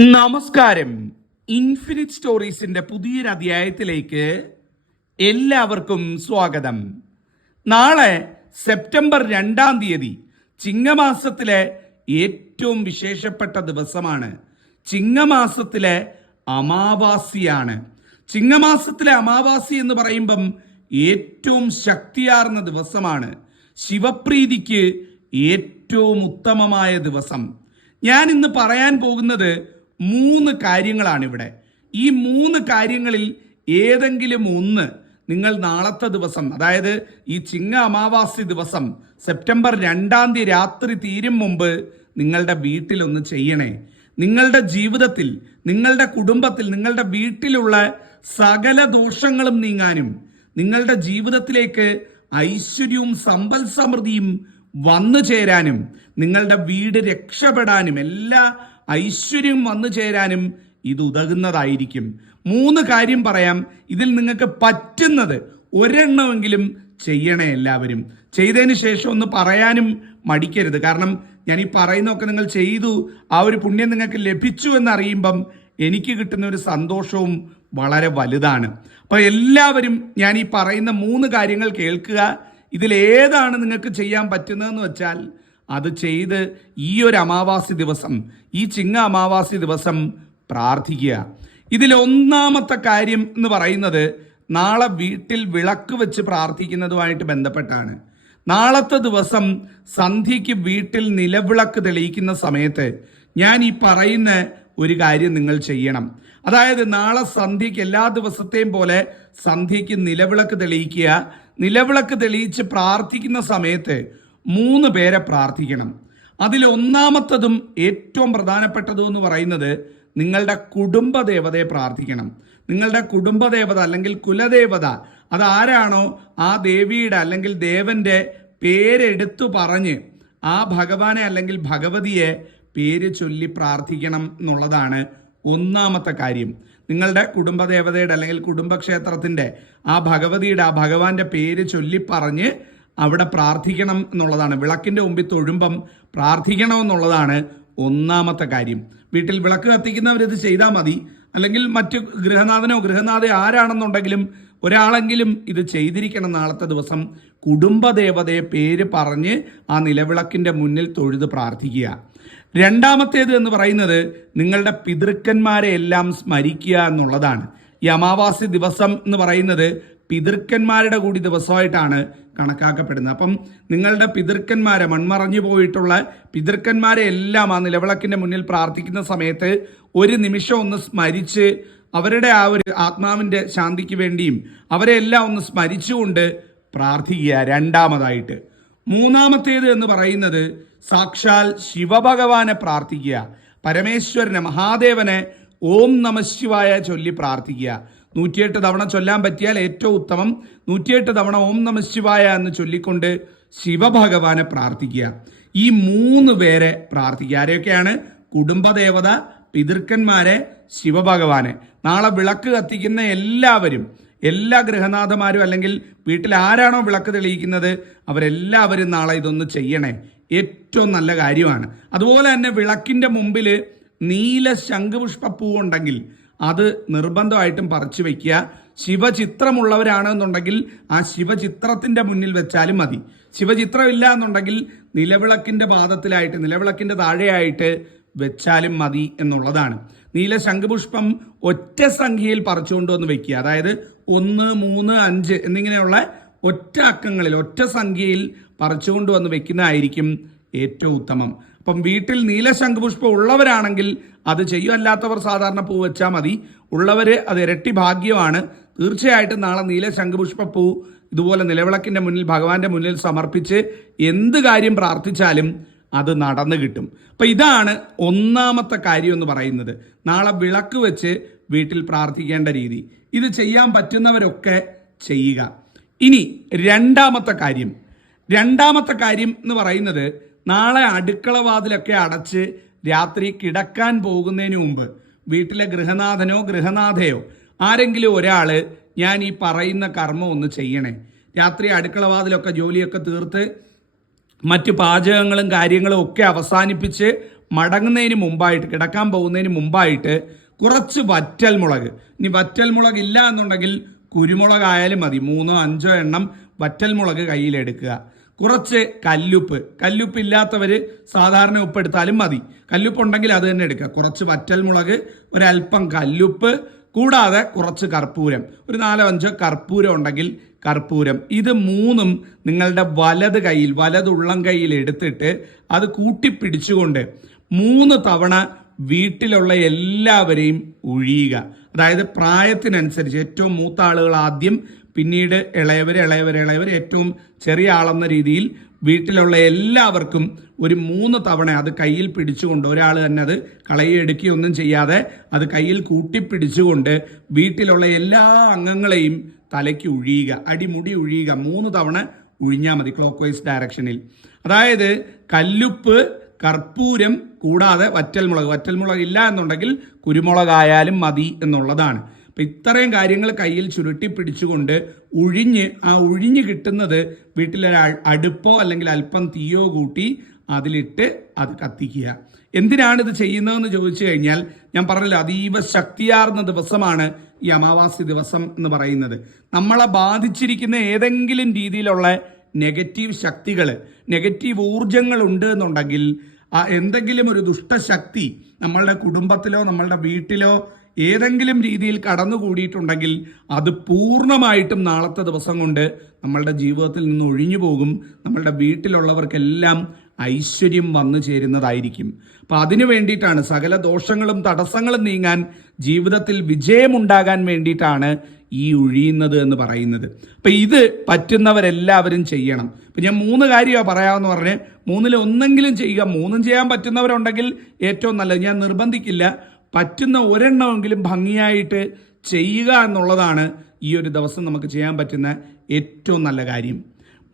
നമസ്കാരം. ഇൻഫിനിറ്റ് സ്റ്റോറീസിന്റെ പുതിയൊരു അധ്യായത്തിലേക്ക് എല്ലാവർക്കും സ്വാഗതം. നാളെ സെപ്റ്റംബർ രണ്ടാം തീയതി ചിങ്ങമാസത്തിലെ ഏറ്റവും വിശേഷപ്പെട്ട ദിവസമാണ്. ചിങ്ങമാസത്തിലെ അമാവാസിയാണ്. ചിങ്ങമാസത്തിലെ അമാവാസി എന്ന് പറയുമ്പം ഏറ്റവും ശക്തിയാർന്ന ദിവസമാണ്. ശിവപ്രീതിക്ക് ഏറ്റവും ഉത്തമമായ ദിവസം. ഞാൻ ഇന്ന് പറയാൻ പോകുന്നത് മൂന്ന് കാര്യങ്ങളാണ് ഇവിടെ ഈ മൂന്ന് കാര്യങ്ങളിൽ ഏതെങ്കിലും ഒന്ന് നിങ്ങൾ നാളത്തെ ദിവസം അതായത് ഈ ചിങ്ങ അമാവാസി ദിവസം സെപ്റ്റംബർ രണ്ടാം തീയതി രാത്രി തീരും മുമ്പ് നിങ്ങളുടെ വീട്ടിലൊന്ന് ചെയ്യണേ. നിങ്ങളുടെ ജീവിതത്തിൽ നിങ്ങളുടെ കുടുംബത്തിൽ നിങ്ങളുടെ വീട്ടിലുള്ള സകല ദോഷങ്ങളും നീങ്ങാനും നിങ്ങളുടെ ജീവിതത്തിലേക്ക് ഐശ്വര്യവും സമ്പൽ സമൃദ്ധിയും വന്നു ചേരാനും നിങ്ങളുടെ വീട് രക്ഷപ്പെടാനും എല്ലാ ഐശ്വര്യം വന്നു ചേരാനും ഇത് ഉതകുന്നതായിരിക്കും. മൂന്ന് കാര്യം പറയാം. ഇതിൽ നിങ്ങൾക്ക് പറ്റുന്നത് ഒരെണ്ണമെങ്കിലും ചെയ്യണേ എല്ലാവരും. ചെയ്തതിന് ശേഷം ഒന്ന് പറയാനും മടിക്കരുത്. കാരണം ഞാൻ ഈ പറയുന്നതൊക്കെ നിങ്ങൾ ചെയ്തു ആ ഒരു പുണ്യം നിങ്ങൾക്ക് ലഭിച്ചു എന്നറിയുമ്പം എനിക്ക് കിട്ടുന്ന ഒരു സന്തോഷവും വളരെ വലുതാണ്. അപ്പോൾ എല്ലാവരും ഞാൻ ഈ പറയുന്ന മൂന്ന് കാര്യങ്ങൾ കേൾക്കുക. ഇതിലേതാണ് നിങ്ങൾക്ക് ചെയ്യാൻ പറ്റുന്നതെന്ന് വെച്ചാൽ അത് ചെയ്ത് ഈ ഒരു അമാവാസി ദിവസം ഈ ചിങ്ങ അമാവാസി ദിവസം പ്രാർത്ഥിക്കുക. ഇതിൽ ഒന്നാമത്തെ കാര്യം എന്ന് പറയുന്നത് നാളെ വീട്ടിൽ വിളക്ക് വെച്ച് പ്രാർത്ഥിക്കുന്നതുമായിട്ട് ബന്ധപ്പെട്ടാണ്. നാളത്തെ ദിവസം സന്ധ്യയ്ക്ക് വീട്ടിൽ നിലവിളക്ക് തെളിയിക്കുന്ന സമയത്ത് ഞാൻ ഈ പറയുന്ന ഒരു കാര്യം നിങ്ങൾ ചെയ്യണം. അതായത് നാളെ സന്ധ്യയ്ക്ക് എല്ലാ ദിവസത്തെയും പോലെ സന്ധ്യയ്ക്ക് നിലവിളക്ക് തെളിയിക്കുക. നിലവിളക്ക് തെളിയിച്ച് പ്രാർത്ഥിക്കുന്ന സമയത്ത് മൂന്ന് പേരെ പ്രാർത്ഥിക്കണം. അതിൽ ഒന്നാമത്തതും ഏറ്റവും പ്രധാനപ്പെട്ടതും എന്ന് പറയുന്നത് നിങ്ങളുടെ കുടുംബദേവതയെ പ്രാർത്ഥിക്കണം. നിങ്ങളുടെ കുടുംബദേവത അല്ലെങ്കിൽ കുലദേവത അതാരാണോ ആ ദേവിയുടെ അല്ലെങ്കിൽ ദേവന്റെ പേരെടുത്തു പറഞ്ഞ് ആ ഭഗവാനെ അല്ലെങ്കിൽ ഭഗവതിയെ പേര് ചൊല്ലി പ്രാർത്ഥിക്കണം എന്നുള്ളതാണ് ഒന്നാമത്തെ കാര്യം. നിങ്ങളുടെ കുടുംബദേവതയുടെ അല്ലെങ്കിൽ കുടുംബക്ഷേത്രത്തിന്റെ ആ ഭഗവതിയുടെ ആ ഭഗവാന്റെ പേര് ചൊല്ലി പറഞ്ഞ് അവിടെ പ്രാർത്ഥിക്കണം എന്നുള്ളതാണ്. വിളക്കിന്റെ മുമ്പിൽ തൊഴുമ്പം പ്രാർത്ഥിക്കണം എന്നുള്ളതാണ് ഒന്നാമത്തെ കാര്യം. വീട്ടിൽ വിളക്ക് കത്തിക്കുന്നവരത് ചെയ്താൽ മതി. അല്ലെങ്കിൽ മറ്റു ഗൃഹനാഥനോ ഗൃഹനാഥയോ ആരാണെന്നുണ്ടെങ്കിലും ഒരാളെങ്കിലും ഇത് ചെയ്തിരിക്കണം നാളത്തെ ദിവസം. കുടുംബദേവതയെ പേര് പറഞ്ഞ് ആ നിലവിളക്കിന്റെ മുന്നിൽ തൊഴുത് പ്രാർത്ഥിക്കുക. രണ്ടാമത്തേത് എന്ന് പറയുന്നത് നിങ്ങളുടെ പിതൃക്കന്മാരെ എല്ലാം സ്മരിക്കുക എന്നുള്ളതാണ്. ഈ അമാവാസി ദിവസം എന്ന് പറയുന്നത് പിതൃക്കന്മാരുടെ കൂടി ദിവസമായിട്ടാണ് കണക്കാക്കപ്പെടുന്നത്. അപ്പം നിങ്ങളുടെ പിതൃക്കന്മാരെ മൺമറഞ്ഞു പോയിട്ടുള്ള പിതൃക്കന്മാരെ എല്ലാം ആ നിലവിളക്കിന്റെ മുന്നിൽ പ്രാർത്ഥിക്കുന്ന സമയത്ത് ഒരു നിമിഷം ഒന്ന് സ്മരിച്ച് അവരുടെ ആ ഒരു ആത്മാവിന്റെ ശാന്തിക്ക് വേണ്ടിയും അവരെ എല്ലാം ഒന്ന് സ്മരിച്ചുകൊണ്ട് പ്രാർത്ഥിക്കുക രണ്ടാമതായിട്ട്. മൂന്നാമത്തേത് എന്ന് പറയുന്നത് സാക്ഷാൽ ശിവഭഗവാനെ പ്രാർത്ഥിക്കുക. പരമേശ്വരനെ മഹാദേവനെ ഓം നമശിവായ ചൊല്ലി പ്രാർത്ഥിക്കുക. നൂറ്റിയെട്ട് തവണ ചൊല്ലാൻ പറ്റിയാൽ ഏറ്റവും ഉത്തമം നൂറ്റിയെട്ട് തവണ ഓം നമ ശിവായ എന്ന് ചൊല്ലിക്കൊണ്ട് ശിവഭഗവാനെ പ്രാർത്ഥിക്കുക. ഈ മൂന്ന് പേരെ പ്രാർത്ഥിക്കുക. ആരെയൊക്കെയാണ്? കുടുംബദേവത പിതൃക്കന്മാരെ ശിവഭഗവാനെ. നാളെ വിളക്ക് കത്തിക്കുന്ന എല്ലാവരും എല്ലാ ഗൃഹനാഥന്മാരും അല്ലെങ്കിൽ വീട്ടിൽ ആരാണോ വിളക്ക് തെളിയിക്കുന്നത് അവരെല്ലാവരും നാളെ ഇതൊന്ന് ചെയ്യണേ. ഏറ്റവും നല്ല കാര്യമാണ്. അതുപോലെ തന്നെ വിളക്കിന്റെ മുമ്പിൽ നീല ശംഖുപുഷ്പപ്പൂ ഉണ്ടെങ്കിൽ അത് നിർബന്ധമായിട്ടും പറിച്ചു വെക്കുക. ശിവചിത്രമുള്ളവരാണെന്നുണ്ടെങ്കിൽ ആ ശിവചിത്രത്തിന്റെ മുന്നിൽ വെച്ചാലും മതി. ശിവചിത്രമില്ല എന്നുണ്ടെങ്കിൽ നിലവിളക്കിന്റെ പാദത്തിലായിട്ട് നിലവിളക്കിന്റെ താഴെയായിട്ട് വെച്ചാലും മതി എന്നുള്ളതാണ്. നീല ശംഖുപുഷ്പം ഒറ്റ സംഖ്യയിൽ പറിച്ചുകൊണ്ട് വന്ന് വെക്കുക. അതായത് ഒന്ന് മൂന്ന് അഞ്ച് എന്നിങ്ങനെയുള്ള ഒറ്റ അക്കങ്ങളിൽ ഒറ്റ സംഖ്യയിൽ പറിച്ചുകൊണ്ട് വന്ന് വെക്കുന്നതായിരിക്കും ഏറ്റവും ഉത്തമം. അപ്പം വീട്ടിൽ നീല ശംഖുപുഷ്പം ഉള്ളവരാണെങ്കിൽ അത് ചെയ്യും അല്ലാത്തവർ സാധാരണ പൂ വെച്ചാൽ മതി. ഉള്ളവർ അത് ഇരട്ടി ഭാഗ്യമാണ്. തീർച്ചയായിട്ടും നാളെ നീല ശംഖുപുഷ്പ പൂ ഇതുപോലെ നിലവിളക്കിന്റെ മുന്നിൽ ഭഗവാന്റെ മുന്നിൽ സമർപ്പിച്ച് എന്ത് കാര്യം പ്രാർത്ഥിച്ചാലും അത് നടന്നു കിട്ടും. അപ്പം ഇതാണ് ഒന്നാമത്തെ കാര്യം എന്ന് പറയുന്നത്. നാളെ വിളക്ക് വെച്ച് വീട്ടിൽ പ്രാർത്ഥിക്കേണ്ട രീതി. ഇത് ചെയ്യാൻ പറ്റുന്നവരൊക്കെ ചെയ്യുക. ഇനി രണ്ടാമത്തെ കാര്യം. രണ്ടാമത്തെ കാര്യം എന്ന് പറയുന്നത് നാളെ അടുക്കള വാതിലൊക്കെ അടച്ച് രാത്രി കിടക്കാൻ പോകുന്നതിന് മുമ്പ് വീട്ടിലെ ഗൃഹനാഥനോ ഗൃഹനാഥയോ ആരെങ്കിലും ഒരാൾ ഞാൻ ഈ പറയുന്ന കർമ്മം ഒന്ന് ചെയ്യണേ. രാത്രി അടുക്കള വാതിലൊക്കെ ജോലിയൊക്കെ തീർത്ത് മറ്റു പാചകങ്ങളും കാര്യങ്ങളും ഒക്കെ അവസാനിപ്പിച്ച് മടങ്ങുന്നതിന് മുമ്പായിട്ട് കിടക്കാൻ പോകുന്നതിന് മുമ്പായിട്ട് കുറച്ച് വറ്റൽ മുളക്. ഇനി വറ്റൽ മുളക് ഇല്ല എന്നുണ്ടെങ്കിൽ കുരുമുളകായാലും മതി. മൂന്നോ അഞ്ചോ എണ്ണം വറ്റൽ മുളക് കയ്യിലെടുക്കുക. കുറച്ച് കല്ലുപ്പ്. കല്ലുപ്പ് ഇല്ലാത്തവർ സാധാരണ ഉപ്പ് എടുത്താലും മതി. കല്ലുപ്പ് ഉണ്ടെങ്കിൽ അത് തന്നെ എടുക്കുക. കുറച്ച് വറ്റൽ മുളക് ഒരല്പം കല്ലുപ്പ് കൂടാതെ കുറച്ച് കർപ്പൂരം. ഒരു നാലോ അഞ്ചോ കർപ്പൂരം ഉണ്ടെങ്കിൽ കർപ്പൂരം. ഇത് മൂന്നും നിങ്ങളുടെ വലത് കയ്യിൽ വലത് ഉള്ളം കയ്യിൽ എടുത്തിട്ട് അത് കൂട്ടിപ്പിടിച്ചുകൊണ്ട് മൂന്ന് തവണ വീട്ടിലുള്ള എല്ലാവരെയും ഒഴിയുക അതായത് പ്രായത്തിനനുസരിച്ച് ഏറ്റവും മൂത്ത ആളുകൾ ആദ്യം പിന്നീട് ഇളയവർ ഇളയവർ ഇളയവർ ഏറ്റവും ചെറിയ ആളെന്ന രീതിയിൽ വീട്ടിലുള്ള എല്ലാവർക്കും ഒരു മൂന്ന് തവണ അത് കയ്യിൽ പിടിച്ചുകൊണ്ട് ഒരാൾ തന്നെ അത് കളയെടുക്കുകയൊന്നും ചെയ്യാതെ അത് കയ്യിൽ കൂട്ടിപ്പിടിച്ചുകൊണ്ട് വീട്ടിലുള്ള എല്ലാ അംഗങ്ങളെയും തലയ്ക്ക് ഒഴിയുക അടിമുടി ഒഴിയുക മൂന്ന് തവണ ഒഴിഞ്ഞാൽ മതി ക്ലോക്ക് വൈസ് ഡയറക്ഷനിൽ അതായത് കല്ലുപ്പ് കർപ്പൂരം കൂടാതെ വറ്റൽമുളക്. വറ്റൽമുളക് ഇല്ല എന്നുണ്ടെങ്കിൽ കുരുമുളകായാലും മതി എന്നുള്ളതാണ്. അപ്പം ഇത്രയും കാര്യങ്ങൾ കയ്യിൽ ചുരുട്ടി പിടിച്ചുകൊണ്ട് ഒഴിഞ്ഞ് ആ ഒഴിഞ്ഞ് കിട്ടുന്നത് വീട്ടിലൊരു അടുപ്പോ അല്ലെങ്കിൽ അല്പം തീയോ കൂട്ടി അതിലിട്ട് അത് കത്തിക്കുക. എന്തിനാണ് ഇത് ചെയ്യുന്നതെന്ന് ചോദിച്ചു കഴിഞ്ഞാൽ ഞാൻ പറഞ്ഞല്ലോ അതീവ ശക്തിയാർന്ന ദിവസമാണ് ഈ അമാവാസി ദിവസം എന്ന് പറയുന്നത്. നമ്മളെ ബാധിച്ചിരിക്കുന്ന ഏതെങ്കിലും രീതിയിലുള്ള നെഗറ്റീവ് ശക്തികൾ നെഗറ്റീവ് ഊർജങ്ങൾ ഉണ്ട് എന്നുണ്ടെങ്കിൽ ആ എന്തെങ്കിലും ഒരു ദുഷ്ടശക്തി നമ്മളുടെ കുടുംബത്തിലോ നമ്മളുടെ വീട്ടിലോ ഏതെങ്കിലും രീതിയിൽ കടന്നുകൂടിയിട്ടുണ്ടെങ്കിൽ അത് പൂർണമായിട്ടും നാളത്തെ ദിവസം കൊണ്ട് നമ്മളുടെ ജീവിതത്തിൽ നിന്ന് ഒഴിഞ്ഞു പോകും. നമ്മളുടെ വീട്ടിലുള്ളവർക്കെല്ലാം ഐശ്വര്യം വന്നു ചേരുന്നതായിരിക്കും. അപ്പം അതിനു വേണ്ടിയിട്ടാണ് സകല ദോഷങ്ങളും തടസ്സങ്ങളും നീങ്ങാൻ ജീവിതത്തിൽ വിജയമുണ്ടാകാൻ വേണ്ടിയിട്ടാണ് ഈ ഒഴിയുന്നത് എന്ന് പറയുന്നത്. അപ്പം ഇത് പറ്റുന്നവരെല്ലാവരും ചെയ്യണം. ഇപ്പം ഞാൻ മൂന്ന് കാര്യമാണ് പറയാമെന്ന് പറഞ്ഞ് മൂന്നിൽ ഒന്നെങ്കിലും ചെയ്യുക മൂന്നും ചെയ്യാൻ പറ്റുന്നവരുണ്ടെങ്കിൽ ഏറ്റവും നല്ലത്. ഞാൻ നിർബന്ധിക്കില്ല. പറ്റുന്ന ഒരെണ്ണമെങ്കിലും ഭംഗിയായിട്ട് ചെയ്യുക എന്നുള്ളതാണ് ഈ ഒരു ദിവസം നമുക്ക് ചെയ്യാൻ പറ്റുന്ന ഏറ്റവും നല്ല കാര്യം.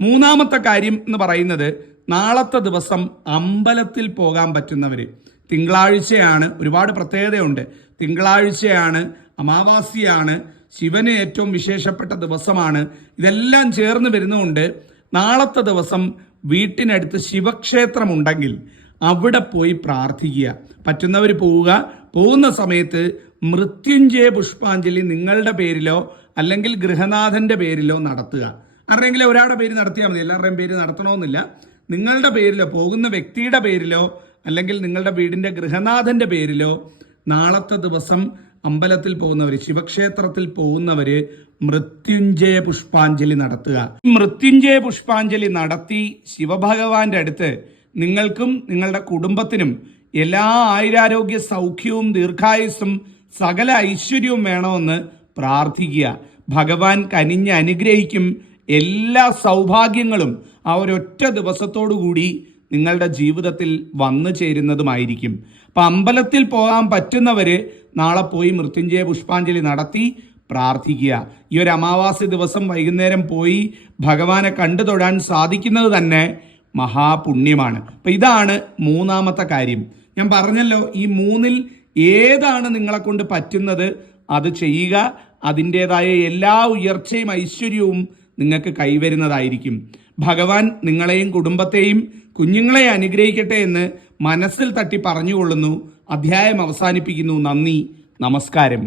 മൂന്നാമത്തെ കാര്യം എന്ന് പറയുന്നത് നാളത്തെ ദിവസം അമ്പലത്തിൽ പോകാൻ പറ്റുന്നവർ തിങ്കളാഴ്ചയാണ് ഒരുപാട് പ്രത്യേകതയുണ്ട്. തിങ്കളാഴ്ചയാണ് അമാവാസിയാണ്. ശിവന് ഏറ്റവും വിശേഷപ്പെട്ട ദിവസമാണ്. ഇതെല്ലാം ചേർന്ന് വരുന്നതുകൊണ്ട് നാളത്തെ ദിവസം വീട്ടിനടുത്ത് ശിവക്ഷേത്രമുണ്ടെങ്കിൽ അവിടെ പോയി പ്രാർത്ഥിക്കുക. പറ്റുന്നവർ പോവുക പോകുന്ന സമയത്ത് മൃത്യുഞ്ജയ പുഷ്പാഞ്ജലി നിങ്ങളുടെ പേരിലോ അല്ലെങ്കിൽ ഗൃഹനാഥന്റെ പേരിലോ നടത്തുക. ആരുടെയെങ്കിലും ഒരാളുടെ പേര് നടത്തിയാൽ മതി. എല്ലാവരുടെയും പേര് നടത്തണമെന്നില്ല. നിങ്ങളുടെ പേരിലോ പോകുന്ന വ്യക്തിയുടെ പേരിലോ അല്ലെങ്കിൽ നിങ്ങളുടെ വീടിന്റെ ഗൃഹനാഥന്റെ പേരിലോ നാളത്തെ ദിവസം അമ്പലത്തിൽ പോകുന്നവർ ശിവക്ഷേത്രത്തിൽ പോകുന്നവര് മൃത്യുഞ്ജയ പുഷ്പാഞ്ജലി നടത്തുക. മൃത്യുഞ്ജയ പുഷ്പാഞ്ജലി നടത്തി ശിവഭഗവാന്റെ അടുത്ത് നിങ്ങൾക്കും നിങ്ങളുടെ കുടുംബത്തിനും എല്ലാ ആയുരാരോഗ്യ സൗഖ്യവും ദീർഘായുസ്സും സകല ഐശ്വര്യവും വേണമെന്ന് പ്രാർത്ഥിക്കുക. ഭഗവാൻ കനിഞ്ഞ് അനുഗ്രഹിക്കും എല്ലാ സൗഭാഗ്യങ്ങളും ആ ഒരൊറ്റ ദിവസത്തോടു കൂടി നിങ്ങളുടെ ജീവിതത്തിൽ വന്നു ചേരുന്നതുമായിരിക്കും. അപ്പൊ അമ്പലത്തിൽ പോകാൻ പറ്റുന്നവര് നാളെ പോയി മൃത്യുഞ്ജയ പുഷ്പാഞ്ജലി നടത്തി പ്രാർത്ഥിക്കുക. ഈ ഒരു അമാവാസി ദിവസം വൈകുന്നേരം പോയി ഭഗവാനെ കണ്ടു തൊഴാൻ സാധിക്കുന്നത് തന്നെ മഹാപുണ്യമാണ്. അപ്പൊ ഇതാണ് മൂന്നാമത്തെ കാര്യം. ഞാൻ പറഞ്ഞല്ലോ ഈ മൂന്നിൽ ഏതാണ് നിങ്ങളെ കൊണ്ട് പറ്റുന്നത്? അത് ചെയ്യുക. അതിന്റെതായ എല്ലാ ഉയർച്ചയും ഐശ്വര്യവും നിങ്ങൾക്ക് കൈവരുന്നതായിരിക്കും. ഭഗവാൻ നിങ്ങളെയും കുടുംബത്തെയും കുഞ്ഞുങ്ങളെ അനുഗ്രഹിക്കട്ടെ എന്ന് മനസ്സിൽ തട്ടി പറഞ്ഞുകൊള്ളുന്നു. അധ്യായം അവസാനിപ്പിക്കുന്നു. നന്ദി. നമസ്കാരം.